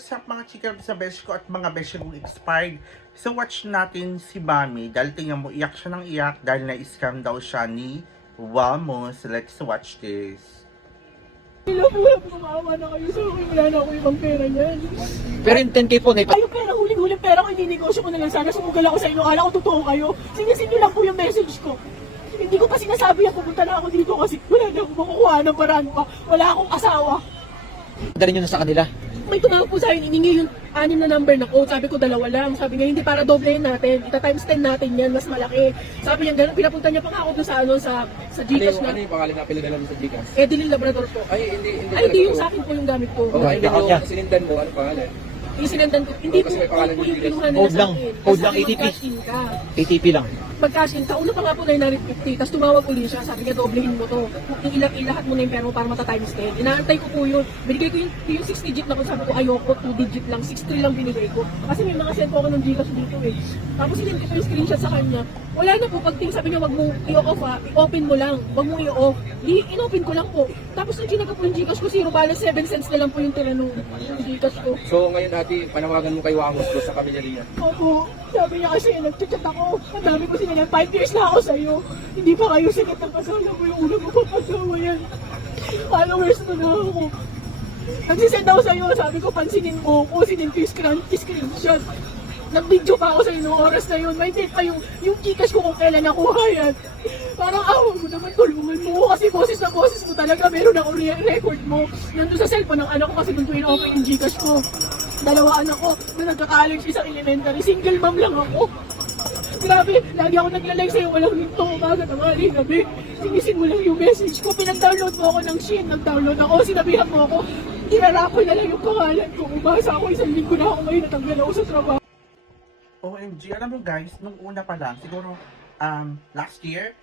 what's up mga chika sa besh ko at mga besh kong expired. So watch natin si Bami dahil tingnan mo iyak siya ng iyak dahil na-scam daw siya ni Wamos. Let's watch this. Hirap-hirap, kumawa na kayo sa akin. Wala na ako ibang pera niyan. Pero yung 10k po na Ay, yung pera, huling-huling pera ko, ininegosyo ko na lang sana. Sumugal ako sa inyo. Kala ko totoo kayo. Sinisin niyo lang po yung message ko. Hindi ko pa sinasabi na pupunta na ako dito kasi wala na akong makukuha ng paraan pa. Wala akong asawa. dali nyo na sa kanila. May tumawag po sa akin, iningi yung 6 na number na code. Sabi ko, 2 lang. Sabi niya, hindi para doblehin natin. Ita-times 10 natin yan, mas malaki. Sabi niya, ganun, pinapunta niya pa nga ako dun sa, sa Gcash na. Ano yung pangalan na pinadala mo sa Gcash? Edeline Labrador po. Ay, Hindi yung sa akin po yung gamit ko. Oh, hindi yung sinindan mo, ano pangalan? Isinendan ko. Hindi po, kasi may pangalan po yung yung Gcash. kinuha nila Code sa lang. akin. Code lang, Kasi ATP. mag-cash in ka. ATP lang. Mag-cash in ka. Una pa nga po 950. Tapos tumawag uli siya. Sabi niya, doblehin mo to. Ilahat mo na yung pera mo para mata-times 10. Inaantay ko po yun. Binigay ko yung 6 digit na ko. Sabi ko, ayoko, 2 digit lang. 6-3 lang binigay ko. Kasi may mga send po ako ng Gcash dito eh. Tapos sinend ko po yung screenshot sa kanya. Wala na po. Pagting sabi niya, wag mo i-off ha. I-open mo lang. Wag mo i-off. In-open ko lang po. Tapos nung chinag ko po yung Gcash ko, 0 balance 7 cents na lang po yung tira nung Gcash ko. So ngayon ate, panawagan mo kay Wamos ko sa Camellia. Opo, sabi niya kasi nag-chat ako. Ang dami ko sila 5 years na ako sa'yo. Hindi pa kayo sikat ng kasama ko yung una ko papasawa yan. Followers mo na ako. Nagsisend ako sa'yo, sabi ko pansinin mo ko, sinend ko yung screenshot. Nag-video pa ako sa'yo noong oras na yun. May date pa yung Gcash ko kung kailan nakuha yan. Parang awa mo naman, tulungan mo ko kasi boses na boses mo talaga. Meron ako record mo. Nandun sa cellphone ng anak ko kasi doon ko in-open yung Gcash ko. 2 anak ko na nagka-college, isang elementary, single mom lang ako. Grabe, lagi ako nagla-like sa'yo, walang hinto, umaga, tanghali, gabi. Sinisin mo lang yung message ko, pinag-download mo ako ng Shein, nag-download ako, sinabihan mo ako, irarap ko na lang yung pangalan ko. Umasa ako, 1 linggo na ako ngayon, natanggal ako sa trabaho. OMG, alam mo guys, nung una pa lang, siguro last year,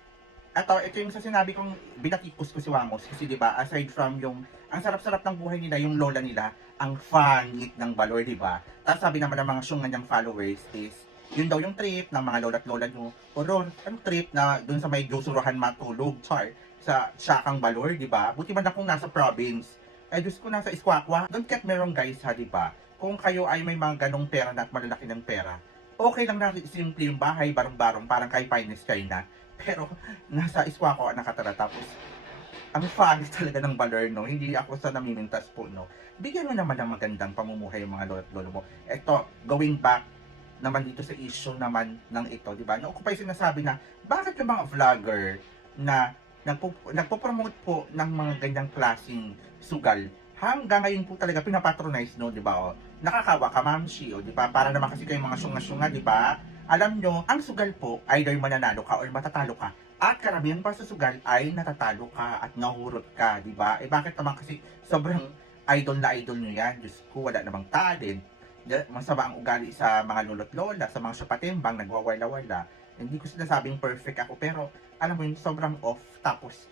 ito yung sa sinabi kong binatikos ko si Wamos kasi diba, aside from yung ang sarap-sarap ng buhay nila, yung lola nila, ang fangit ng valor, diba? Tapos sabi naman ng mga syungan niyang followers is, yun daw yung trip ng mga lola't lola nyo. O ron, anong trip na dun sa may gusuruhan matulog, char, sa Syakang Balor, diba? Buti man akong nasa province. Ay, Diyos ko, nasa Iskwakwa. Don't get me wrong guys, ha, diba? Kung kayo ay may mga ganong pera na at malalaki ng pera, okay lang na simple yung bahay, barong-barong, parang kay Finest China. Pero, nasa Iskwakwa nakatara. Tapos, ang fun talaga ng Balor, no? Hindi ako sa namimintas po, no? Bigyan mo naman ng magandang pamumuhay yung mga lolo't lolo mo. Ito, going back naman dito sa issue naman ng ito, di ba? Ako pa yung sinasabi na, bakit yung mga vlogger na nagpo-promote po ng mga ganyang klaseng sugal, hanggang ngayon po talaga pinapatronize, no, di ba? O, nakakawa ka, mamshi, o, di ba? Para naman kasi kayong mga syunga-syunga, di ba? Alam nyo, ang sugal po, either mananalo ka or matatalo ka. At karamihan pa sa sugal ay natatalo ka at nahurot ka, di ba? Eh bakit naman kasi sobrang idol na idol nyo yan? Diyos ko, wala namang talent. Masama ang ugali sa mga lolo't lola, sa mga syapatimbang, nagwawala-wala. Hindi ko sinasabing perfect ako, pero alam mo yun, sobrang off. Tapos,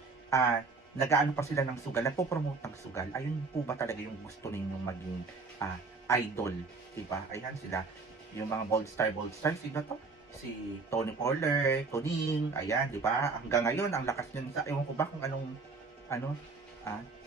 nagaano pa sila ng sugal, nagpo-promote ng sugal. Ayun po ba talaga yung gusto ninyong maging idol? Diba? Ayan sila. Yung mga bold star, sino to? Si Tony Poller, Toning, ayan, di ba? Hanggang ngayon, ang lakas niyan sa, ewan ko ba kung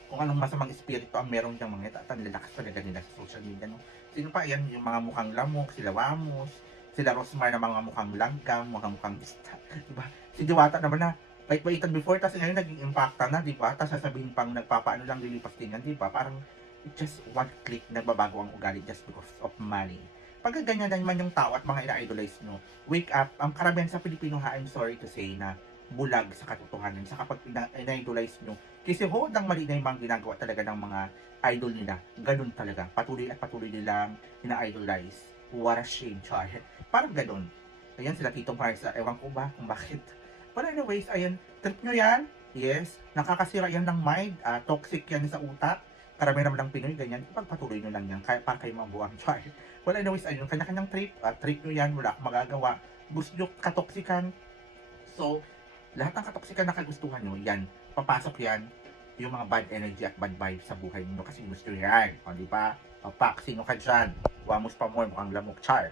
kung anong masamang espiritu ang meron niyang mga ito, at ang lalakas talaga nila sa social media, no? Sino pa? Ayan, yung mga mukhang lamok, sila Wamos, sila Rosmar na mga mukhang langgam, mukhang bista, di ba? Si Diwata naman na, bait-baitan before, tapos ngayon naging impacta na, di ba? Tapos sasabihin pang nagpapaano lang, lilipas tingan, di ba? Parang, just one click, nagbabago ang ugali just because of money. Pag ganyan naman yung tao at mga ina-idolize nyo, wake up, ang karamihan sa Pilipino ha, I'm sorry to say na bulag sa katotohanan sa kapag ina-idolize nyo. Kasi hodang mali na yung mga ginagawa talaga ng mga idol nila. Ganun talaga. Patuloy at patuloy nilang ina-idolize. What a shame, char. Parang ganun. Ayan sila Tito Mars. Ewan ko ba kung bakit. But anyways, ayan, trip nyo yan. Yes, nakakasira yan ng mind. Toxic yan sa utak. Karamihan naman ng Pinoy, ganyan. Ipagpatuloy nyo lang yan. Para kayo mabuang char. Well, anyways, ayun, kanya-kanyang trip. Trip nyo yan, wala akong magagawa. Gusto nyo katoksikan. So, lahat ng katoksikan na kagustuhan nyo, yan, papasok yan, yung mga bad energy at bad vibes sa buhay nyo kasi gusto nyo yan. O, di ba? O, pak, sino ka dyan? Wamos pa mo, mukhang lamok, char.